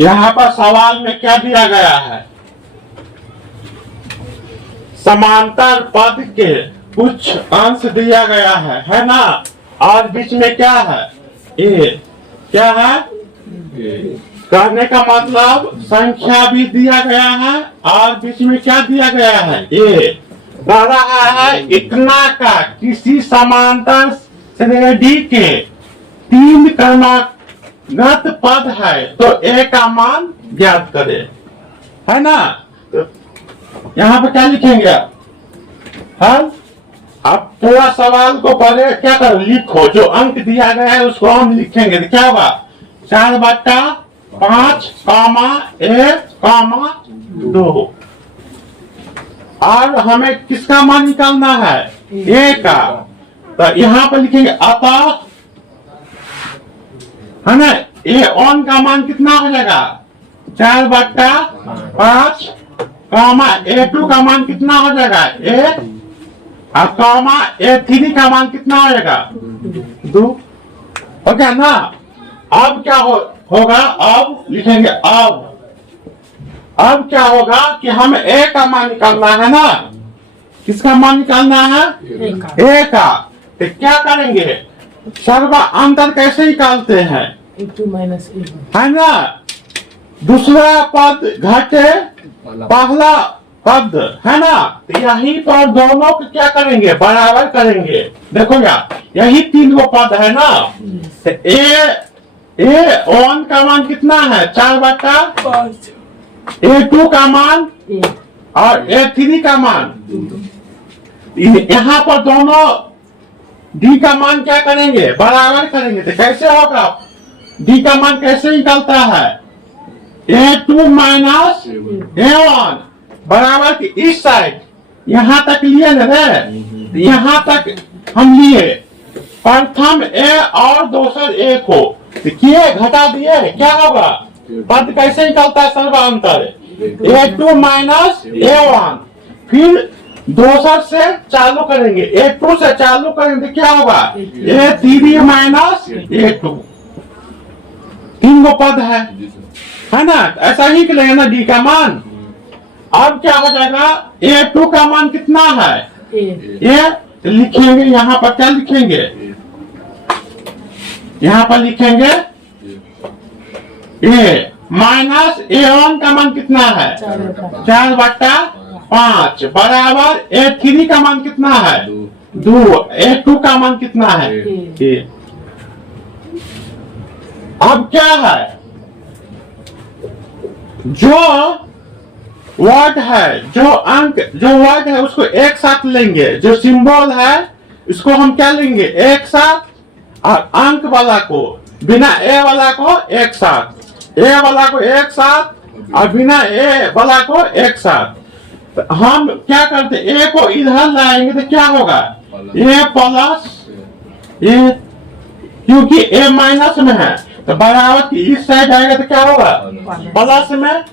यहाँ पर सवाल में क्या दिया गया है? समांतर पद के कुछ अंश दिया गया है ना? और बीच में क्या है? ए। क्या है? कहने का मतलब संख्या भी दिया गया है और बीच में क्या दिया गया है? ए। कह रहा है इतना का किसी समांतर श्रेणी के 3 क्रमागत पद है तो ए का मान ज्ञात करे, है ना? तो यहाँ पे क्या लिखेंगे आप? आप पूरा सवाल को पढ़े क्या करो, लिखो। जो अंक दिया गया है उसको हम लिखेंगे तो क्या होगा? 4/5, 1, और हमें किसका मान निकालना है? ए का। तो यहाँ पर लिखेंगे अतः, है ना? A1 का मान कितना हो जाएगा? 4/5, A2 का मान कितना हो जाएगा? 1, और A3 का मान कितना हो जाएगा? 2। हो गया ना? अब क्या होगा? अब लिखेंगे अब क्या होगा कि हमें ए का मान निकालना है ना? किसका मान निकालना है? ए का। तो क्या करेंगे? सर्व अंतर कैसे निकालते हैं? है ना? दूसरा पद घटे पहला पद, है ना? तो यहीं पर दोनों को क्या करेंगे? बराबर करेंगे। देखो यार, यही 3 गो पद है ना? तो A1 का मान कितना है? 4/5। A2 का मान और A3 का मान, यहाँ पर दोनों D का मान क्या करेंगे? बराबर करेंगे। तो कैसे होगा? D का मान कैसे निकलता है? A2 माइनस A1 बराबर की इस साइड यहाँ तक लिए ना? यहाँ तक हम लिए प्रथम A और दूसर A को किए, घटा दिए, क्या होगा? पद कैसे निकलता है? सर्वांतर A2 माइनस A1। फिर दूसर से चालू करेंगे, A2 से चालू करेंगे, क्या होगा? A3 minus A2। 3 गो पद है ना? ऐसा ही करेंगे ना D का मान। अब क्या हो जाएगा? A2 का मान कितना है? ए। लिखेंगे यहाँ पर, क्या लिखेंगे? यहाँ पर लिखेंगे ए माइनस A1 का मान कितना है? 4/5 बराबर A3 का मान कितना है? 2। A2 का मान कितना है? ए। अब क्या है? जो वर्ड है, जो वर्ड है उसको एक साथ लेंगे। जो सिंबल है उसको हम क्या लेंगे? एक साथ। और अंक वाला को, बिना ए वाला को एक साथ, ए वाला को एक साथ और बिना ए वाला को एक साथ। तो हम क्या करते? ए को इधर लाएंगे तो क्या होगा? ए प्लस ए, क्योंकि ए माइनस में है तो बराबर की इस साइड आएगा तो क्या होगा? प्लस में।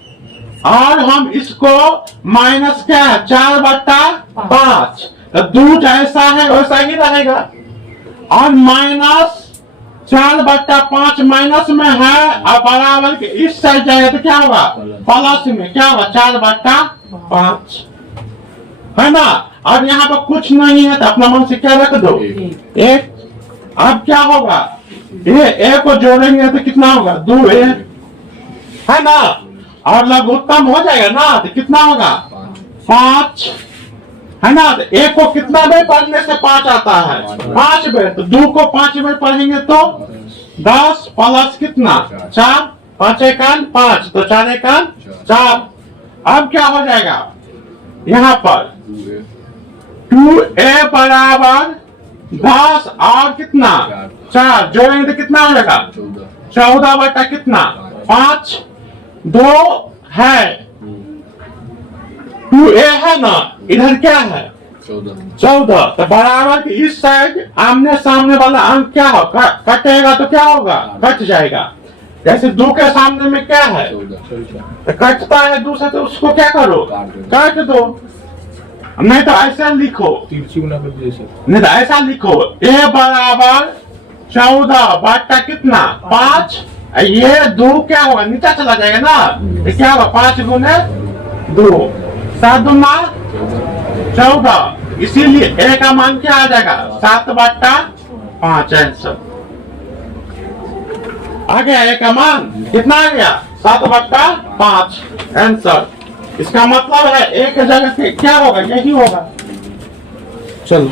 और हम इसको माइनस क्या है? 4/5। तो 2 जैसा है वैसा ही रहेगा। और माइनस 4/5 माइनस में है और बराबर के इस साइड जाएगा तो क्या होगा? प्लस में। क्या होगा? 4/5, है ना? और यहाँ पर कुछ नहीं है तो अपना मन से क्या रख दो? 1। अब क्या होगा? ए को जोड़ेंगे तो कितना होगा? 2A, है ना? और लघुत्तम हो जाएगा ना? तो कितना होगा? 5, है ना? तो एक को कितना बार पढ़ने से 5 आता है? 5 बार। तो 2 को 5 बार पढ़ेंगे तो 10 प्लस कितना? 4। 5 एकान 5 तो 4 एकान 4। अब क्या हो जाएगा? यहाँ पर 2A बराबर 10 और कितना? 4 जोड़ेंगे तो कितना हो जाएगा? 14 बटा कितना? 5। 2 है, 2A है ना? इधर क्या है? 14। तो बराबर की इस साइड आमने सामने वाला अंक क्या हो? कटेगा तो क्या होगा? कट जाएगा। जैसे 2 के सामने में क्या है? तो कटता है 2 से, तो उसको क्या करो? काट दो। नहीं तो ऐसा लिखो, नहीं तो ऐसा लिखो, A बराबर 14 बटा कितना? 5 ये 2 क्या होगा, नीचे चला जाएगा ना, ये क्या होगा 5 गुने 2, 7 दूना 14, इसीलिए ए का मान क्या आ जाएगा 7/5 आंसर आ गया। ए का मान कितना आ गया 7/5 आंसर। इसका मतलब है ए की जगह पे क्या होगा, यही होगा। चलो